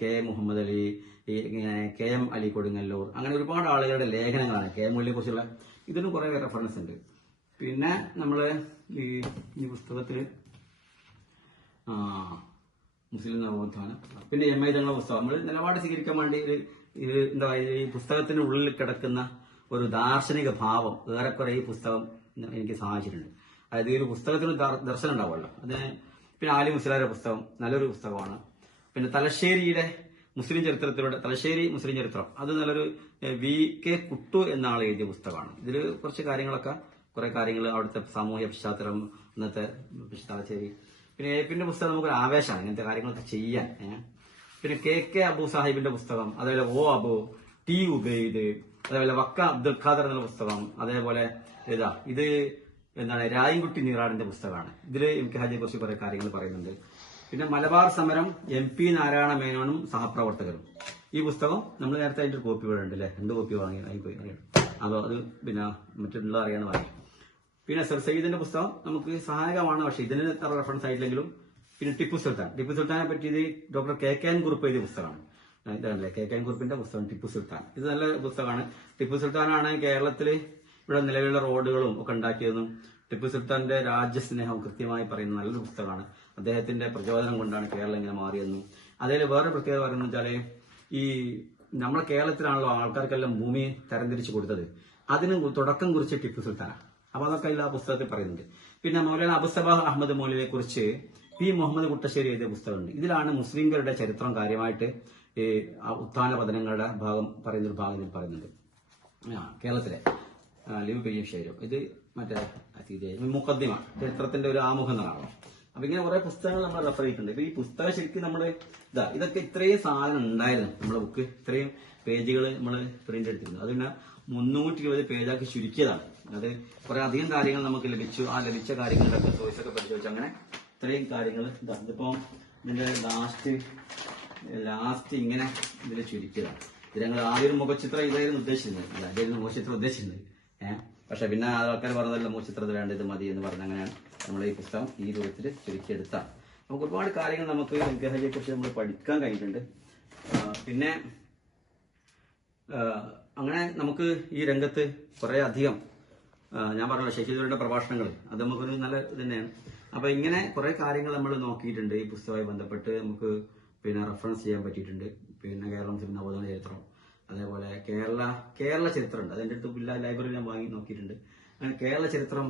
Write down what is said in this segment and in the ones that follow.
K Muhammad Ali, K M Ali Kodungallur, അങ്ങനെ ഒരുപാട് ആളുകളുടെ ലേഖനങ്ങളാണ് കെ എം അലിയെ കുറിച്ചുള്ള. ഇതിനും കുറെ റെഫറൻസ് ഉണ്ട്. പിന്നെ നമ്മള് ഈ പുസ്തകത്തില് മുസ്ലിം നവോത്ഥാനം, പിന്നെ എം ഐ തങ്ങളുടെ പുസ്തകം നമ്മൾ നിലപാട് സ്വീകരിക്കാൻ വേണ്ടി ഇത് എന്താ ഈ പുസ്തകത്തിന്റെ ഉള്ളിൽ കിടക്കുന്ന ഒരു ദാർശനിക ഭാവം ഏറെക്കുറെ ഈ പുസ്തകം എനിക്ക് സഹായിച്ചിട്ടുണ്ട്. അതായത് ഈ ഒരു പുസ്തകത്തിന് ദർശനം ഉണ്ടാവുമല്ലോ. അതിന് പിന്നെ ആലി മുസ്ലിയാരുടെ പുസ്തകം നല്ലൊരു പുസ്തകമാണ്. പിന്നെ തലശ്ശേരിയിലെ മുസ്ലിം ചരിത്രത്തിലൂടെ തലശ്ശേരി മുസ്ലിം ചരിത്രം, അത് നല്ലൊരു വി കെ കുട്ടു എന്ന ആൾ എഴുതിയ പുസ്തകമാണ്. ഇതിൽ കുറച്ച് കാര്യങ്ങളൊക്കെ കുറെ കാര്യങ്ങൾ അവിടുത്തെ സാമൂഹ്യ പശ്ചാത്തലം, ഇന്നത്തെ തലശ്ശേരി. പിന്നെ എപ്പിന്റെ പുസ്തകം നമുക്കൊരു ആവേശമാണ് ഇങ്ങനത്തെ കാര്യങ്ങളൊക്കെ ചെയ്യാൻ. പിന്നെ കെ കെ അബു സാഹിബിന്റെ പുസ്തകം, അതേപോലെ ഒ അബു, ടി ഉബൈദ്, അതേപോലെ വക്ക അബ്ദുൽ ഖാദർ എന്ന പുസ്തകം, അതേപോലെ ഇത് എന്താണ് രായൻകുട്ടി നീറാടിന്റെ പുസ്തകമാണ്. ഇതിൽ എം കെ ഹാജിയെ കുറിച്ച് കുറെ കാര്യങ്ങൾ പറയുന്നുണ്ട്. പിന്നെ മലബാർ സമരം MP നാരായണ മേനോനും സഹപ്രവർത്തകരും, ഈ പുസ്തകം നമ്മൾ നേരത്തെ അതിന്റെ ഒരു കോപ്പി ഇവിടെ ഉണ്ട് അല്ലെ, 2 കോപ്പി വാങ്ങി അറിയാം. അപ്പോൾ അത് പിന്നെ മറ്റുള്ള അറിയാൻ വാങ്ങി. പിന്നെ സർ സയ്യിദിന്റെ പുസ്തകം നമുക്ക് സഹായകമാണ്, പക്ഷെ ഇതിന് റെഫറൻസ് ആയില്ലെങ്കിലും. പിന്നെ ടിപ്പു സുൽത്താനെ പറ്റി ഇത് ഡോക്ടർ KK കുറുപ്പ് എഴുതിയ പുസ്തകമാണ്. ഇതല്ലേ KK കുറുപ്പിന്റെ പുസ്തകം ടിപ്പു സുൽത്താൻ. ഇത് നല്ല പുസ്തകമാണ്. ടിപ്പു സുൽത്താനാണ് കേരളത്തിൽ ഇവിടെ നിലവിലുള്ള റോഡുകളും ഒക്കെ ഉണ്ടാക്കിയതെന്നും ടിപ്പു സുൽത്താന്റെ രാജ്യസ്നേഹം കൃത്യമായി പറയുന്ന നല്ലൊരു പുസ്തകമാണ്. അദ്ദേഹത്തിന്റെ പ്രചോദനം കൊണ്ടാണ് കേരളം ഇങ്ങനെ മാറിയെന്നും. അതിൽ വേറെ പ്രത്യേകത പറയുന്നത് വെച്ചാല് ഈ നമ്മുടെ കേരളത്തിലാണല്ലോ ആൾക്കാർക്കെല്ലാം ഭൂമി തരംതിരിച്ചു കൊടുത്തത്, അതിന് തുടക്കം കുറിച്ച് ടിപ്പു സുൽത്താനാണ്. അപ്പൊ അതൊക്കെ ആ പുസ്തകത്തിൽ പറയുന്നുണ്ട്. പിന്നെ മൗലാന അബുസബാഹ് അഹമ്മദ് മൗലവിയെ കുറിച്ച് P മുഹമ്മദ് കുട്ടശ്ശേരി എഴുതിയ പുസ്തകമുണ്ട്. ഇതിലാണ് മുസ്ലിംകളുടെ ചരിത്രം കാര്യമായിട്ട് ഉത്ഥാന പതനങ്ങളുടെ ഭാഗം പറയുന്നൊരു ഭാഗം ഇതിൽ പറയുന്നുണ്ട്. കേരളത്തിലെ ലിവ് പെയ്യും ശൈലം, ഇത് മറ്റേ മുഖദ്ദിമ ചരിത്രത്തിന്റെ ഒരു ആമുഖം എന്നാണ്. അപ്പൊ ഇങ്ങനെ കുറെ പുസ്തകങ്ങൾ നമ്മൾ റെഫർ ചെയ്തിട്ടുണ്ട്. ഇപ്പൊ ഈ പുസ്തകം ശരിക്കും നമ്മുടെ ഇതൊക്കെ ഇത്രയും സാധനം ഉണ്ടായിരുന്നു നമ്മുടെ ബുക്ക്, ഇത്രയും പേജുകൾ നമ്മൾ പ്രിന്റ് എടുത്തിരുന്നു. അത് പിന്നെ 320 പേജാക്കി ചുരുക്കിയതാണ്. അത് കുറെ അധികം കാര്യങ്ങൾ നമുക്ക് ലഭിച്ചു. ആ ലഭിച്ച കാര്യങ്ങളിലൊക്കെ ചോയ്സൊക്കെ പഠിച്ചു വെച്ചു. അങ്ങനെ ഇത്രയും കാര്യങ്ങൾ ഇതിപ്പോ ഇതിന്റെ ലാസ്റ്റ് ഇങ്ങനെ ഇതിൽ ചുരുക്കിയതാണ്. ഇത് ഞങ്ങൾ ആദ്യം മുഖചിത്രം ഇതായിരുന്നു ഉദ്ദേശിച്ചിരുന്നത്, അതായിരുന്നു മുഖചിത്രം ഉദ്ദേശിച്ചിരുന്നത്. പക്ഷെ പിന്നെ ആൾക്കാർ പറഞ്ഞതല്ല മുഖചിത്രത്തിൽ വേണ്ട, ഇത് മതി എന്ന് പറഞ്ഞ അങ്ങനെയാണ് നമ്മൾ ഈ പുസ്തകം ഈ രൂപത്തിൽ ചുരുക്കിയെടുത്താൽ നമുക്ക് ഒരുപാട് കാര്യങ്ങൾ നമുക്ക് വിഗ്രഹയെ കുറിച്ച് നമ്മൾ പഠിക്കാൻ കഴിഞ്ഞിട്ടുണ്ട്. പിന്നെ അങ്ങനെ നമുക്ക് ഈ രംഗത്ത് കുറെ അധികം ഞാൻ പറഞ്ഞല്ലോ ശശിധരന്റെ പ്രഭാഷണങ്ങൾ, അത് നമുക്കൊരു നല്ല ഇത് തന്നെയാണ്. അപ്പൊ ഇങ്ങനെ കുറെ കാര്യങ്ങൾ നമ്മൾ നോക്കിയിട്ടുണ്ട്. ഈ പുസ്തകവുമായി ബന്ധപ്പെട്ട് നമുക്ക് പിന്നെ റെഫറൻസ് ചെയ്യാൻ പറ്റിയിട്ടുണ്ട്. പിന്നെ കേരളം നവോത്ഥാന ചരിത്രം, അതേപോലെ കേരള ചരിത്രമുണ്ട്, അതിൻ്റെ അടുത്ത് ലൈബ്രറിയിൽ ഞാൻ വാങ്ങി നോക്കിയിട്ടുണ്ട്. അങ്ങനെ കേരള ചരിത്രം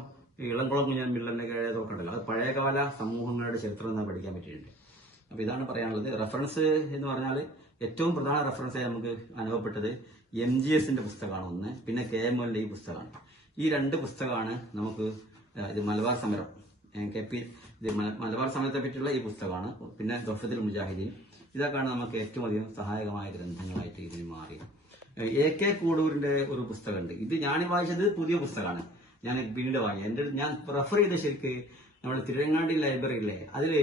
ഇളംകുളം കുഞ്ഞൻ പിള്ളന്റെ ഒക്കെ ഉണ്ടല്ലോ, അത് പഴയകാല സമൂഹങ്ങളുടെ ചരിത്രം എന്നാണ് പഠിക്കാൻ പറ്റിയിട്ടുണ്ട്. അപ്പൊ ഇതാണ് പറയാനുള്ളത്. റെഫറൻസ് എന്ന് പറഞ്ഞാൽ ഏറ്റവും പ്രധാന റെഫറൻസായി നമുക്ക് അനുഭവപ്പെട്ടത് MGSന്റെ പുസ്തകമാണ് ഒന്ന്, പിന്നെ KM ഈ പുസ്തകമാണ്. ഈ 2 പുസ്തകമാണ് നമുക്ക് ഇത് മലബാർ സമരം മലബാർ സമരത്തെ പറ്റിയുള്ള ഈ പുസ്തകമാണ്. പിന്നെ ദഫ്തറുൽ മുജാഹിദീൻ, ഇതൊക്കെയാണ് നമുക്ക് ഏറ്റവും അധികം സഹായകമായ ഗ്രന്ഥങ്ങളായിട്ട് ഇതിന് മാറിയത്. AK കൂടൂരിന്റെ ഒരു പുസ്തകമുണ്ട്. ഇത് ഞാൻ വായിച്ചത് പുതിയ പുസ്തകമാണ്, ഞാൻ പിന്നീട് വാങ്ങി. ഞാൻ റെഫർ ചെയ്ത ശരിക്ക് നമ്മുടെ തിരുവങ്ങാടി ലൈബ്രറിയിലെ അതില്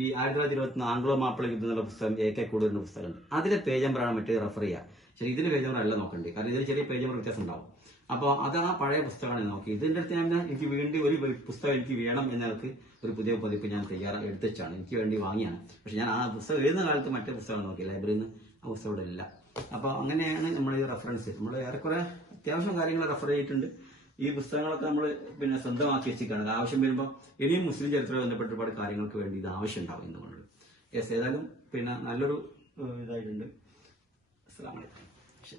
ഈ 1924 ആംഗ്ലോ മാപ്പിള യുദ്ധം എന്നുള്ള പുസ്തകം AK കൂടൂരിന്റെ പുസ്തകമുണ്ട്. അതിലെ പേജ് നമ്പറാണ് മറ്റേ റെഫർ ചെയ്യുക. ശരി, ഇതിന് പേജ് നമ്പർ അല്ല നോക്കണ്ടേ, കാരണം ഇതിൽ ചെറിയ പേജ് നമ്പർ വ്യത്യാസം ഉണ്ടാവും. അപ്പോൾ അത് ആ പഴയ പുസ്തകമാണ് നോക്കി. ഇതിന്റെ അടുത്ത് ഞാൻ എനിക്ക് വേണ്ടി ഒരു പുസ്തകം എനിക്ക് വേണം എന്നവർക്ക് ഒരു പുതിയ പതിപ്പ് ഞാൻ എടുത്തു വെച്ചാണ്, എനിക്ക് വേണ്ടി വാങ്ങിയാണ്. പക്ഷെ ഞാൻ ആ പുസ്തകം എഴുതുന്ന കാലത്ത് മറ്റേ പുസ്തകം നോക്കി, ലൈബ്രറിയിൽ നിന്ന് ആ പുസ്തകം ഇവിടെ ഇല്ല. അപ്പൊ അങ്ങനെയാണ് നമ്മൾ ഈ റെഫറൻസ്, നമ്മൾ ഏറെക്കുറെ അത്യാവശ്യം കാര്യങ്ങൾ റെഫർ ചെയ്തിട്ടുണ്ട്. ഈ പുസ്തകങ്ങളൊക്കെ നമ്മൾ പിന്നെ സ്വന്തമാക്കി വെച്ചിരിക്കുകയാണ്. ആവശ്യം വരുമ്പോൾ ഇനിയും മുസ്ലിം ചരിത്രവുമായി ബന്ധപ്പെട്ട ഒരുപാട് കാര്യങ്ങൾക്ക് വേണ്ടി ഇത് ആവശ്യം ഉണ്ടാവും എന്നുകൊണ്ട്. ഏതായാലും പിന്നെ നല്ലൊരു ഇതായിട്ടുണ്ട്. അസ്സലാമു അലൈക്കും.